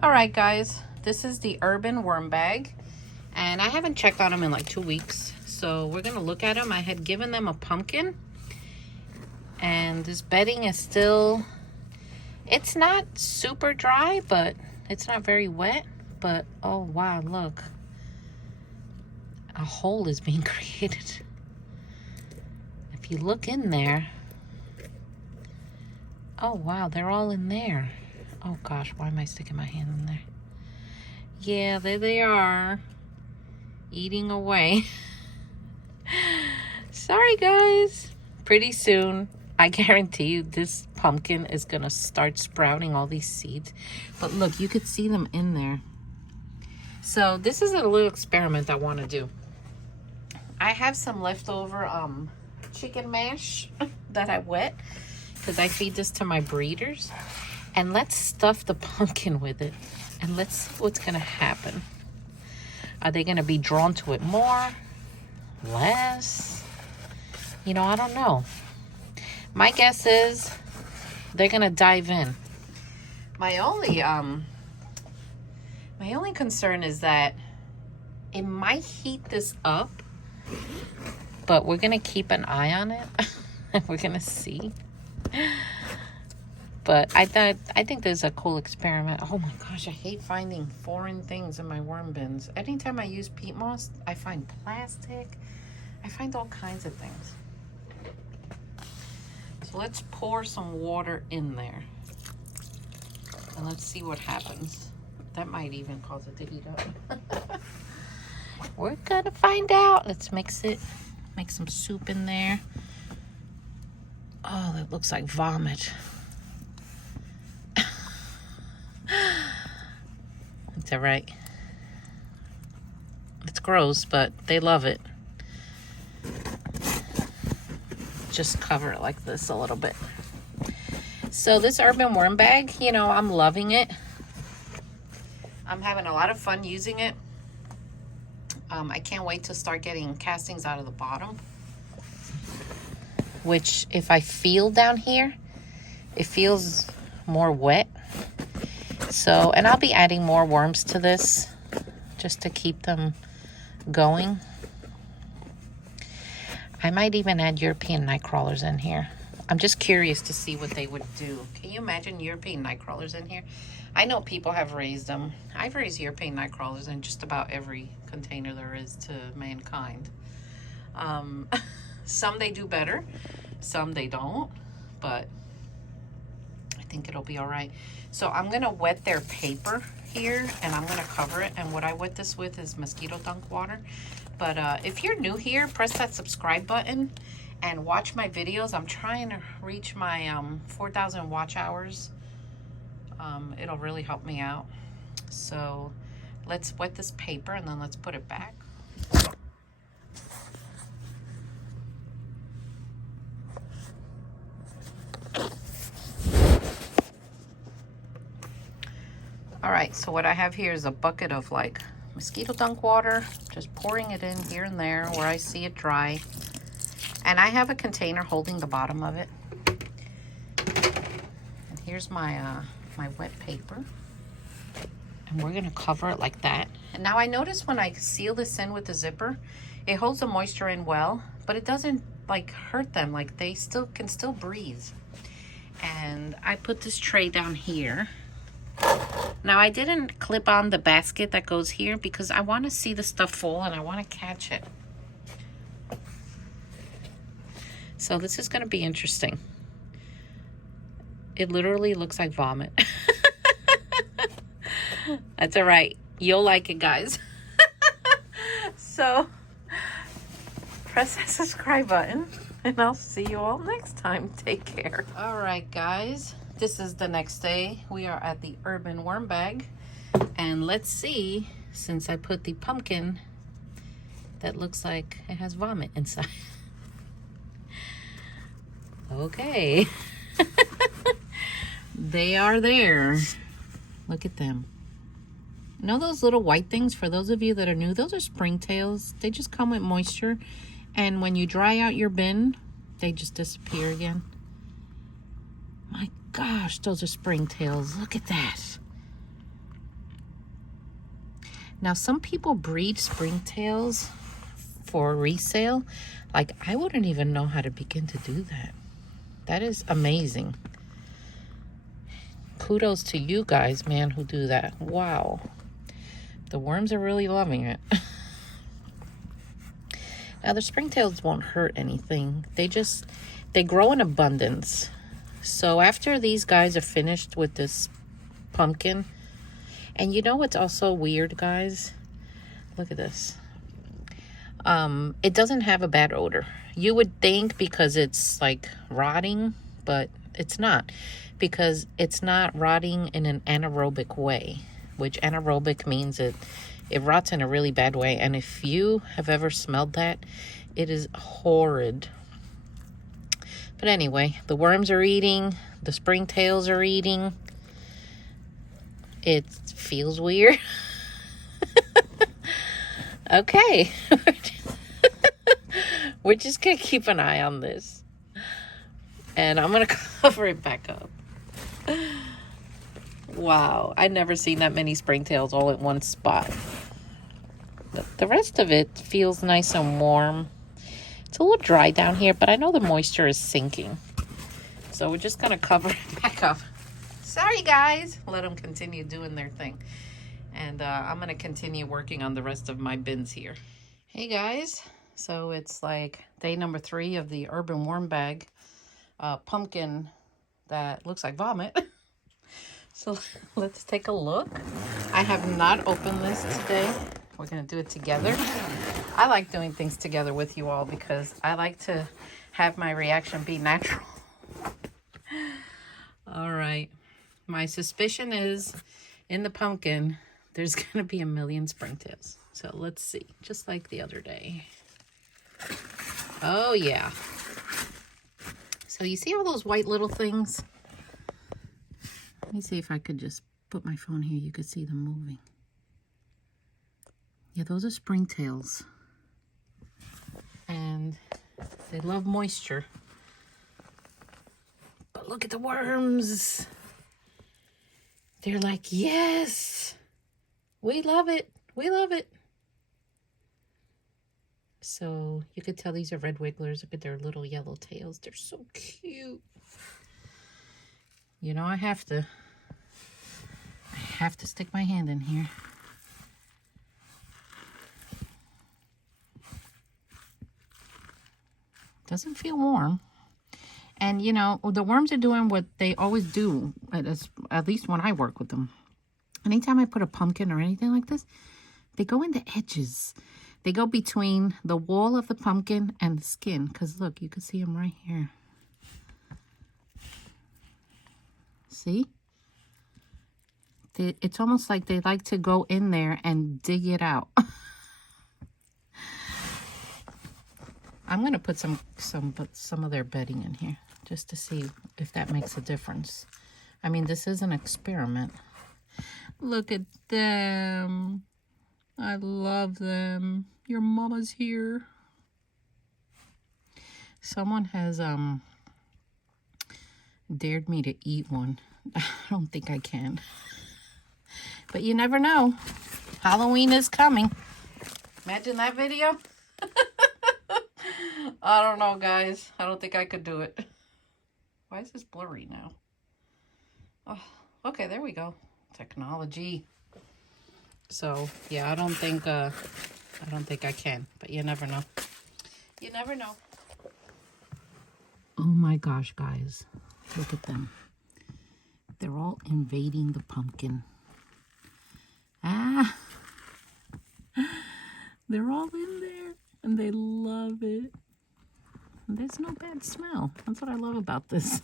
All right, guys, this is the urban worm bag, and I haven't checked on them in like 2 weeks, so we're gonna look at them. I had given them a pumpkin, and this bedding is still, it's not super dry, but it's not very wet. But oh wow, look, a hole is being created. If you look in there, oh wow, they're all in there. Oh gosh, why am I sticking my hand in there? Yeah, there they are, eating away. Sorry guys. Pretty soon, I guarantee you, this pumpkin is gonna start sprouting all these seeds. But look, you could see them in there. So this is a little experiment I want to do. I have some leftover chicken mash that I wet because I feed this to my breeders. And let's stuff the pumpkin with it, and let's see what's gonna happen. Are they gonna be drawn to it more, less? You know, I don't know. My guess is they're gonna dive in. My only concern is that it might heat this up, but we're gonna keep an eye on it. We're gonna see. But I think there's a cool experiment. Oh my gosh, I hate finding foreign things in my worm bins. Anytime I use peat moss, I find plastic. I find all kinds of things. So let's pour some water in there. And let's see what happens. That might even cause it to heat up. We're gonna find out. Let's mix it. Make some soup in there. Oh, that looks like vomit. It's all right. It's gross, but they love it. Just cover it like this a little bit. So this urban worm bag, you know, I'm loving it. I'm having a lot of fun using it. I can't wait to start getting castings out of the bottom. Which, if I feel down here, it feels more wet. So, and I'll be adding more worms to this just to keep them going. I might even add European night crawlers in here. I'm just curious to see what they would do. Can you imagine European night crawlers in here? I know people have raised them. I've raised European night crawlers in just about every container there is to mankind. Some they do better, some they don't, but I think it'll be all right. So I'm gonna wet their paper here, and I'm gonna cover it. And what I wet this with is mosquito dunk water. But if you're new here, press that subscribe button and watch my videos. I'm trying to reach my 4,000 watch hours. It'll really help me out. So let's wet this paper and then let's put it back. All right, so what I have here is a bucket of like mosquito dunk water, just pouring it in here and there where I see it dry. And I have a container holding the bottom of it. And here's my my wet paper. And we're gonna cover it like that. And now I notice when I seal this in with the zipper, it holds the moisture in well, but it doesn't like hurt them. Like they can still breathe. And I put this tray down here. Now I didn't clip on the basket that goes here because I want to see the stuff full and I want to catch it. So this is going to be interesting. It literally looks like vomit. That's all right. You'll like it, guys. So press that subscribe button and I'll see you all next time. Take care. All right, guys. This is the next day. We are at the urban worm bag. And let's see, since I put the pumpkin that looks like it has vomit inside. Okay. They are there. Look at them. You know those little white things, for those of you that are new, those are springtails. They just come with moisture. And when you dry out your bin, they just disappear again. My gosh, those are springtails. Look at that. Now, some people breed springtails for resale. Like, I wouldn't even know how to begin to do that. That is amazing. Kudos to you guys, man, who do that. Wow. The worms are really loving it. Now, the springtails won't hurt anything. They grow in abundance. So after these guys are finished with this pumpkin, and you know what's also weird, guys? Look at this. It doesn't have a bad odor. You would think because it's like rotting, but it's not, because it's not rotting in an anaerobic way, which anaerobic means it rots in a really bad way. And if you have ever smelled that, it is horrid. But anyway, the worms are eating, the springtails are eating. It feels weird. Okay. We're just gonna keep an eye on this. And I'm gonna cover it back up. Wow, I've never seen that many springtails all at one spot. The rest of it feels nice and warm. It's a little dry down here, but I know the moisture is sinking. So we're just gonna cover it back up. Sorry, guys. Let them continue doing their thing. And I'm gonna continue working on the rest of my bins here. Hey, guys. So it's like day number 3 of the urban worm bag pumpkin that looks like vomit. So let's take a look. I have not opened this today. We're gonna do it together. I like doing things together with you all because I like to have my reaction be natural. All right. My suspicion is in the pumpkin, there's gonna be a million springtails. So let's see, just like the other day. Oh yeah. So you see all those white little things? Let me see if I could just put my phone here. You could see them moving. Yeah, those are springtails. And they love moisture. But look at the worms. They're like, yes, we love it. We love it. So you could tell these are Redwigglers. Look at their little yellow tails. They're so cute. You know, I have to stick my hand in here. Doesn't feel warm. And, you know, the worms are doing what they always do, at least when I work with them. Anytime I put a pumpkin or anything like this, they go in the edges. They go between the wall of the pumpkin and the skin. Because, look, you can see them right here. See? It's almost like they like to go in there and dig it out. I'm going to put some of their bedding in here just to see if that makes a difference. I mean, this is an experiment. Look at them. I love them. Your mama's here. Someone has dared me to eat one. I don't think I can. But you never know. Halloween is coming. Imagine that video. I don't know, guys. I don't think I could do it. Why is this blurry now? Oh, okay, there we go. Technology. So yeah, I don't think I can, but you never know. You never know. Oh my gosh, guys. Look at them. They're all invading the pumpkin. Ah. They're all in there and they love it. And there's no bad smell. That's what I love about this.